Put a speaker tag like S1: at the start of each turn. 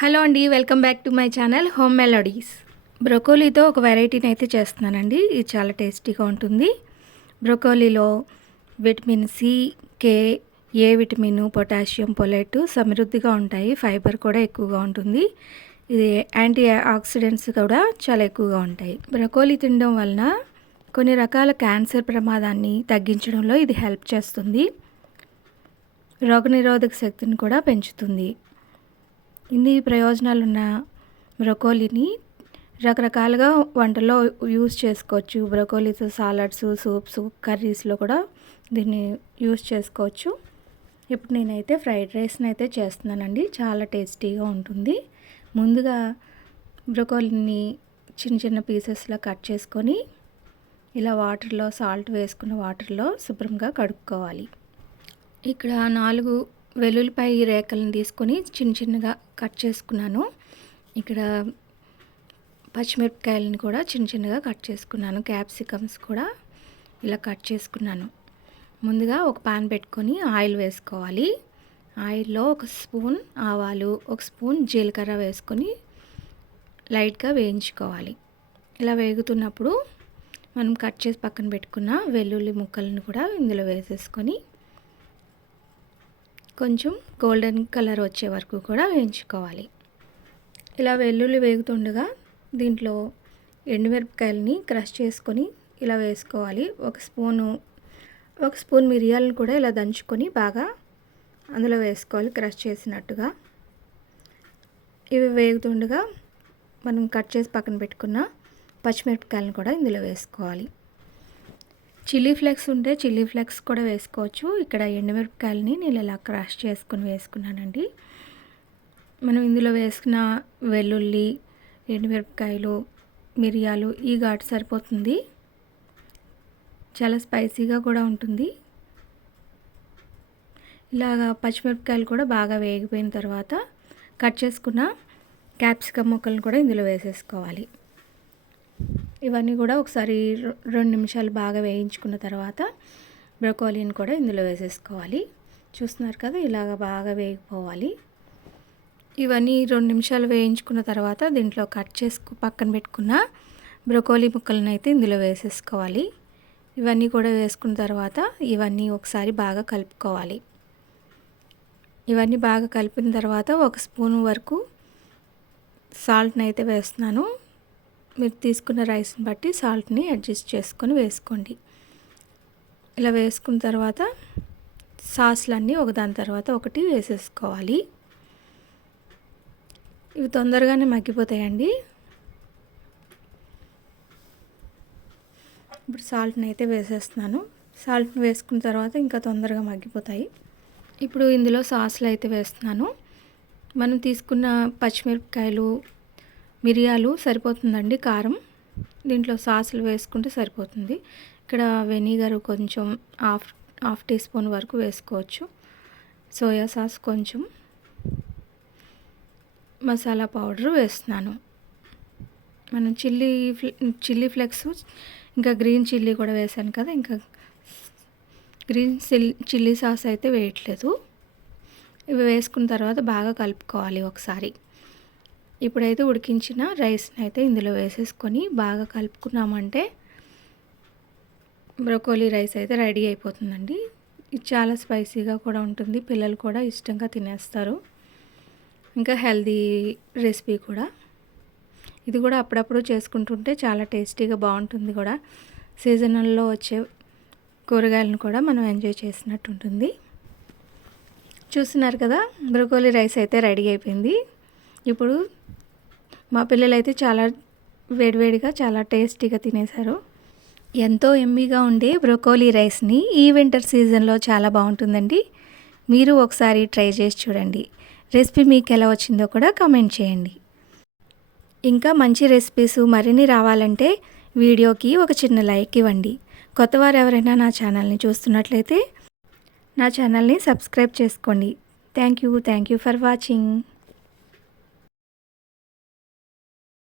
S1: Hello అండి welcome back to my channel home melodies. బ్రొకోలీతో ఒక వెరైటీని అయితే చేస్తున్నానండి ఇది చాలా టేస్టీగా ఉంటుంది. బ్రొకోలీలో vitamin C K A vitamin potassium folate సమృద్ధిగా ఉంటాయి ఫైబర్ కూడా ఎక్కువగా ఉంటుంది. ఇది యాంటీ ఆక్సిడెంట్స్ కూడా చాలా ఎక్కువగా ఉంటాయి. బ్రొకోలీ తినడం వలన కొన్ని రకాల క్యాన్సర్ ప్రమాదాన్ని తగ్గించడంలో ఇది హెల్ప్ చేస్తుంది. రోగనిరోధక శక్తిని కూడా పెంచుతుంది. ఇన్ని ప్రయోజనాలు ఉన్న బ్రొకోలీని రకరకాలుగా వంటల్లో యూస్ చేసుకోవచ్చు. బ్రొకోలీతో సాలడ్స్ సూప్స్ కర్రీస్లో కూడా దీన్ని యూస్ చేసుకోవచ్చు. ఇప్పుడు నేనైతే ఫ్రైడ్ రైస్ని అయితే చేస్తున్నానండి. చాలా టేస్టీగా ఉంటుంది. ముందుగా బ్రొకోలీని చిన్న చిన్న పీసెస్లో కట్ చేసుకొని ఇలా వాటర్లో సాల్ట్ వేసుకున్న వాటర్లో శుభ్రంగా కడుక్కోవాలి. ఇక్కడ నాలుగు వెల్లుల్లిపాయ రేఖలను తీసుకొని చిన్న చిన్నగా కట్ చేసుకున్నాను. ఇక్కడ పచ్చిమిరపకాయలను కూడా చిన్న చిన్నగా కట్ చేసుకున్నాను. క్యాప్సికమ్స్ కూడా ఇలా కట్ చేసుకున్నాను. ముందుగా ఒక పాన్ పెట్టుకొని ఆయిల్ వేసుకోవాలి. ఆయిల్లో ఒక స్పూన్ ఆవాలు ఒక స్పూన్ జీలకర్ర వేసుకొని లైట్గా వేయించుకోవాలి. ఇలా వేగుతున్నప్పుడు మనం కట్ చేసి పక్కన పెట్టుకున్న వెల్లుల్లి ముక్కలను కూడా ఇందులో వేసేసుకొని కొంచెం గోల్డెన్ కలర్ వచ్చే వరకు కూడా వేయించుకోవాలి. ఇలా వెల్లుల్లి వేగుతుండగా దీంట్లో ఎండుమిరపకాయలని క్రష్ చేసుకొని ఇలా వేసుకోవాలి. ఒక స్పూను ఒక స్పూన్ మిరియాలను కూడా ఇలా దంచుకొని బాగా అందులో వేసుకోవాలి క్రష్ చేసినట్టుగా. ఇవి వేగుతుండగా మనం కట్ చేసి పక్కన పెట్టుకున్న పచ్చిమిరపకాయలను కూడా ఇందులో వేసుకోవాలి. చిల్లీ ఫ్లేక్స్ ఉంటే చిల్లీ ఫ్లేక్స్ కూడా వేసుకోవచ్చు. ఇక్కడ ఎండుమిరపకాయలని నేను ఇలా క్రష్ చేసుకుని వేసుకున్నానండి. మనం ఇందులో వేసుకున్న వెల్లుల్లి ఎండుమిరపకాయలు మిరియాలు ఈ ఘాటు సరిపోతుంది. చాలా స్పైసీగా కూడా ఉంటుంది. ఇలాగా పచ్చిమిరపకాయలు కూడా బాగా వేగిపోయిన తర్వాత కట్ చేసుకున్న క్యాప్సికమ్ ముక్కలను కూడా ఇందులో వేసేసుకోవాలి. ఇవన్నీ కూడా ఒకసారి రెండు నిమిషాలు బాగా వేయించుకున్న తర్వాత బ్రొకోలీని కూడా ఇందులో వేసేసుకోవాలి. చూస్తున్నారు కదా ఇలాగ బాగా వేగిపోవాలి. ఇవన్నీ రెండు నిమిషాలు వేయించుకున్న తర్వాత దీంట్లో కట్ చేసుకు పక్కన పెట్టుకున్న బ్రొకోలీ ముక్కలను అయితే ఇందులో వేసేసుకోవాలి. ఇవన్నీ కూడా వేసుకున్న తర్వాత ఇవన్నీ ఒకసారి బాగా కలుపుకోవాలి. ఇవన్నీ బాగా కలిపిన తర్వాత ఒక స్పూన్ వరకు సాల్ట్ని అయితే వేస్తున్నాను. మీరు తీసుకున్న రైస్ని బట్టి సాల్ట్ని అడ్జస్ట్ చేసుకొని వేసుకోండి. ఇలా వేసుకున్న తర్వాత సాస్లన్నీ ఒకదాని తర్వాత ఒకటి వేసేసుకోవాలి. ఇవి తొందరగానే మగ్గిపోతాయండి. ఇప్పుడు సాల్ట్ని అయితే వేసేస్తున్నాను. సాల్ట్ని వేసుకున్న తర్వాత ఇంకా తొందరగా మగ్గిపోతాయి. ఇప్పుడు ఇందులో సాస్లు అయితే వేస్తున్నాను. మనం తీసుకున్న పచ్చిమిరపకాయలు మిరియాలు సరిపోతుందండి కారం. దీంట్లో సాసులు వేసుకుంటే సరిపోతుంది. ఇక్కడ వెనిగర్ కొంచెం హాఫ్ హాఫ్ టీ స్పూన్ వరకు వేసుకోవచ్చు. సోయా సాస్ కొంచెం. మసాలా పౌడర్ వేస్తున్నాను. మనం చిల్లీ చిల్లీ ఫ్లెక్స్ ఇంకా గ్రీన్ చిల్లీ కూడా వేసాను కదా ఇంకా గ్రీన్ చిల్లీ సాస్ అయితే వేయట్లేదు. ఇవి వేసుకున్న తర్వాత బాగా కలుపుకోవాలి ఒకసారి. ఇప్పుడైతే ఉడికించిన రైస్ని అయితే ఇందులో వేసేసుకొని బాగా కలుపుకున్నామంటే బ్రొకోలీ రైస్ అయితే రెడీ అయిపోతుందండి. ఇది చాలా స్పైసీగా కూడా ఉంటుంది. పిల్లలు కూడా ఇష్టంగా తినేస్తారు. ఇంకా హెల్దీ రెసిపీ కూడా. ఇది కూడా అప్పుడప్పుడు చేసుకుంటుంటే చాలా టేస్టీగా బాగుంటుంది కూడా. సీజనల్లో వచ్చే కూరగాయలను కూడా మనం ఎంజాయ్ చేసినట్టు ఉంటుంది చూస్తున్నారు కదా బ్రోకోలీ రైస్ అయితే రెడీ అయిపోయింది. ఇప్పుడు మా పిల్లలైతే చాలా వేడివేడిగా చాలా టేస్టీగా తినేశారు. ఎంతో ఎమ్మీగా ఉండే బ్రొకోలీ రైస్ని ఈ వింటర్ సీజన్లో చాలా బాగుంటుందండి. మీరు ఒకసారి ట్రై చేసి చూడండి. రెసిపీ మీకు ఎలా వచ్చిందో కూడా కమెంట్ చేయండి. ఇంకా మంచి రెసిపీస్ మరిన్ని రావాలంటే వీడియోకి ఒక చిన్న లైక్ ఇవ్వండి. కొత్తవారు ఎవరైనా నా ఛానల్ని చూస్తున్నట్లయితే నా ఛానల్ని సబ్స్క్రైబ్ చేసుకోండి. Thank you thank you for watching.